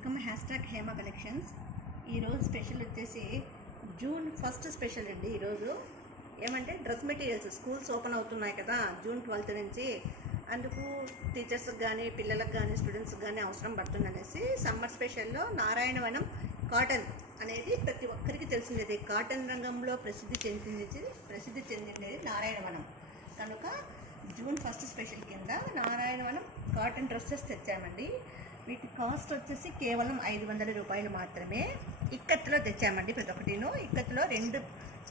Welcome hashtag Hema collections. ఈరోజు special వచ్చేసి June 1 special అండి. ఈరోజు ఏమంటే డ్రెస్ మెటీరియల్స్ స్కూల్స్ ఓపెన్ అవుతున్నాయి కదా జూన్ 12 నుంచి. అందుకు టీచర్స్కి కానీ పిల్లలకు కానీ స్టూడెంట్స్కి కానీ అవసరం పడుతుందనేసి సమ్మర్ స్పెషల్లో నారాయణవనం కాటన్ అనేది ప్రతి ఒక్కరికి తెలిసిందేది. కాటన్ రంగంలో ప్రసిద్ధి చెందింది నారాయణవనం. కనుక జూన్ 1 స్పెషల్ కింద నారాయణవనం కాటన్ డ్రెస్సెస్ తెచ్చామండి. వీటి కాస్ట్ వచ్చేసి కేవలం 500 రూపాయలు మాత్రమే. ఇక్కత్తులో తెచ్చామండి. ప్రతి ఒక్కటిను ఇక్కత్తులో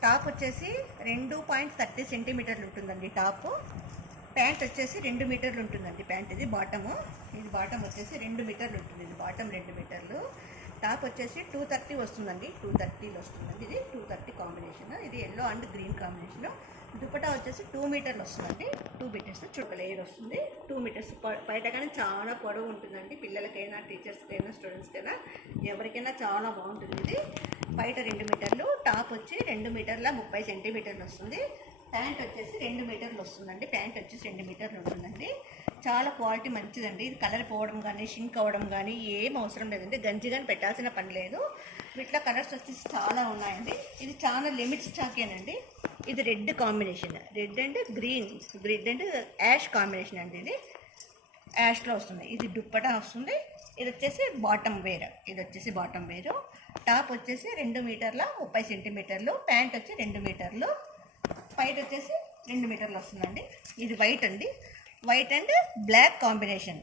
టాప్ వచ్చేసి 2.30 సెంటీమీటర్లు ఉంటుందండి. టాపు ప్యాంట్ వచ్చేసి 2 మీటర్లు ఉంటుందండి. ప్యాంట్ ఇది బాటము వచ్చేసి 2 మీటర్లు ఉంటుంది. ఇది బాటమ్ 2 మీటర్లు. టాప్ వచ్చేసి 230 వస్తుందండి. 230లో వస్తుందండి. ఇది 230 కాంబినేషన్. ఇది yellow and green combination. Dupatta వచ్చేసి 2 మీటర్లు వస్తుందండి. 2 మీటర్స్ చుట్టూ లేయర్ వస్తుంది. 2 మీటర్స్ బయట కానీ చాలా పొడవు ఉంటుందండి. పిల్లలకైనా టీచర్స్కైనా స్టూడెంట్స్కైనా ఎవరికైనా చాలా బాగుంటుంది. ఇది బయట 2 మీటర్లు. టాప్ వచ్చి 2 మీటర్ల 30 సెంటీమీటర్లు వస్తుంది. ప్యాంట్ వచ్చేసి 2 మీటర్లు వస్తుందండి. ప్యాంట్ వచ్చేసి 2 మీటర్లు ఉంటుందండి. చాలా క్వాలిటీ మంచిదండి. ఇది కలర్ పోవడం కానీ షింక్ అవ్వడం కానీ ఏం అవసరం లేదండి. గంజి కానీ పెట్టాల్సిన పని లేదు. వీటిలో కలర్స్ వచ్చేసి చాలా ఉన్నాయండి. ఇది చాలా లిమిట్ స్టాకేనండి. ఇది red combination, red and green and ash combination అండి. ఇది యాష్లో వస్తుంది. ఇది దుప్పటా వస్తుంది. ఇది వచ్చేసి బాటమ్ వేరు. టాప్ వచ్చేసి 2 మీటర్ల 30 సెంటీమీటర్లు. ప్యాంట్ వచ్చి 2 మీటర్లు. పైట్ వచ్చేసి 2 మీటర్లు వస్తుందండి. ఇది వైట్ అండ్ బ్లాక్ కాంబినేషన్.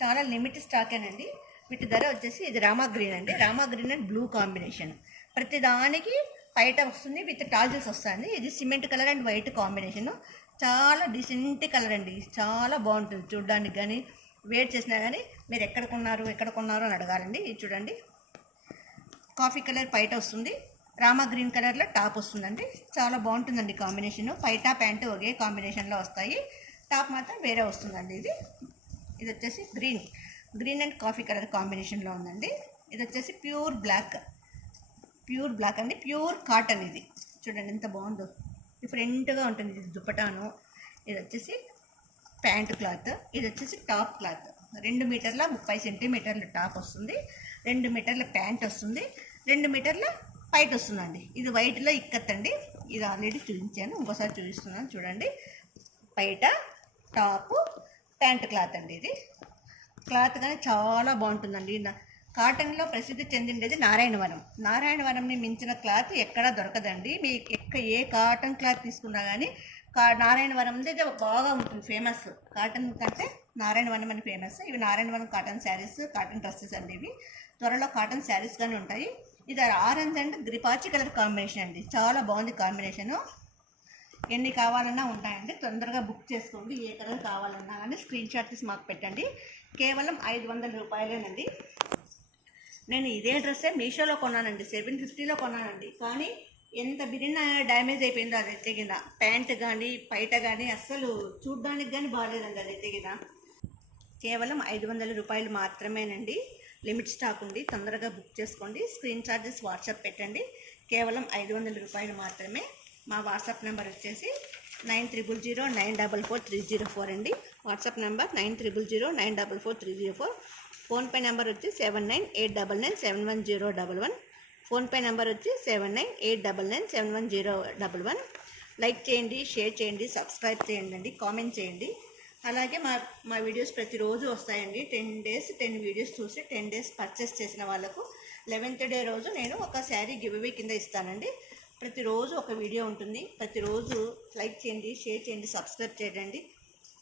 చాలా లిమిట్ స్టాకేనండి. వీటి ధర వచ్చేసి ఇది Rama green and blue combination. ప్రతి దానికి పైట వస్తుంది విత్ టాజిల్స్ వస్తుంది. ఇది cement colour and white combination. చాలా డీసెంట్ కలర్ అండి. చాలా బాగుంటుంది చూడడానికి. కానీ వేర్ చేసినా కానీ మీరు ఎక్కడ కొన్నారు అని అడగాలండి. ఇది చూడండి, కాఫీ కలర్ పైట వస్తుంది. రామా గ్రీన్ కలర్లో టాప్ వస్తుందండి. చాలా బాగుంటుందండి కాంబినేషన్. పైట ప్యాంటు ఒకే కాంబినేషన్లో వస్తాయి. టాప్ మాత్రం వేరే వస్తుందండి. ఇది వచ్చేసి గ్రీన్ అండ్ కాఫీ కలర్ కాంబినేషన్లో ఉందండి. ఇది వచ్చేసి ప్యూర్ బ్లాక్ అండి. Pure cotton. ఇది చూడండి ఎంత బాగుందో, డిఫరెంట్గా ఉంటుంది. ఇది దుపటాను. ఇది వచ్చేసి ప్యాంట్ క్లాత్. ఇది వచ్చేసి టాప్ క్లాత్. 2 మీటర్ల 30 సెంటీమీటర్ల టాప్ వస్తుంది. 2 మీటర్ల ప్యాంట్ వస్తుంది. 2 మీటర్ల పైట్ వస్తుందండి. ఇది వైట్లో ఇక్కత్తండి. ఇది ఆల్రెడీ చూపించాను, ఇంకోసారి చూపిస్తున్నాను చూడండి. పైట టాపు ప్యాంట్ క్లాత్ అండి. ఇది క్లాత్ కానీ చాలా బాగుంటుందండి. కాటన్లో ప్రసిద్ధి చెందిండేది నారాయణవనంని మించిన క్లాత్ ఎక్కడా దొరకదండి. మీకు ఏ కాటన్ క్లాత్ తీసుకున్నా కానీ నారాయణవనం దగ్గర బాగా ఉంటుంది. ఫేమస్ కాటన్ కంటే నారాయణవనం అని ఫేమస్. ఇవి Narayanavanam cotton saris, cotton dresses అండి. ఇవి త్వరలో కాటన్ శారీస్ కానీ ఉంటాయి. ఇది ఆరెంజ్ అండ్ గ్రిపాచి కలర్ కాంబినేషన్ అండి. చాలా బాగుంది కాంబినేషను. ఎన్ని కావాలన్నా ఉంటాయండి. తొందరగా బుక్ చేసుకోండి. ఏ కలర్ కావాలన్నా కానీ స్క్రీన్ షాట్ తీసి మాకు పెట్టండి. కేవలం 500 రూపాయలేనండి. నేను ఇదే డ్రెస్సే మీషోలో కొన్నానండి. 750లో కొన్నానండి. కానీ ఎంత బిరిన డ్యామేజ్ అయిపోయిందో అది తెగిన. ప్యాంట్ కానీ పైట కానీ అస్సలు చూడ్డానికి కానీ బాగాలేదండి అది తెగిన. కేవలం 500 రూపాయలు మాత్రమేనండి. లిమిట్ స్టాక్ ఉంది. తొందరగా బుక్ చేసుకోండి. స్క్రీన్ చార్జెస్ వాట్సాప్ పెట్టండి. కేవలం 500 రూపాయలు మాత్రమే. మా వాట్సాప్ నెంబర్ వచ్చేసి 9009444304 అండి. WhatsApp number 9009444304. ఫోన్పే నెంబర్ వచ్చి 7989971011. ఫోన్పే నెంబర్ వచ్చి 7989971011. లైక్ చేయండి, షేర్ చేయండి, సబ్స్క్రైబ్ చేయండి అండి, కామెంట్ చేయండి. అలాగే మా వీడియోస్ ప్రతిరోజు వస్తాయండి. 10 డేస్ 10 వీడియోస్ చూసి 10 డేస్ పర్చేస్ చేసిన వాళ్ళకు 11th డే రోజు నేను ఒక శారీ గివ్అవే కింద ఇస్తానండి. ప్రతిరోజు ఒక వీడియో ఉంటుంది. ప్రతిరోజు లైక్ చేయండి, షేర్ చేయండి, సబ్స్క్రైబ్ చేయండి.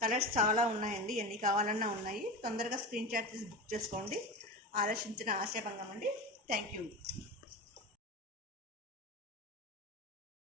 కలర్స్ చాలా ఉన్నాయండి. ఎన్ని కావాలన్నా ఉన్నాయి. తొందరగా స్క్రీన్ షాట్ తీసి బుక్ చేసుకోండి. ఆలోచించిన ఆశాభంగం అండి. Thank you.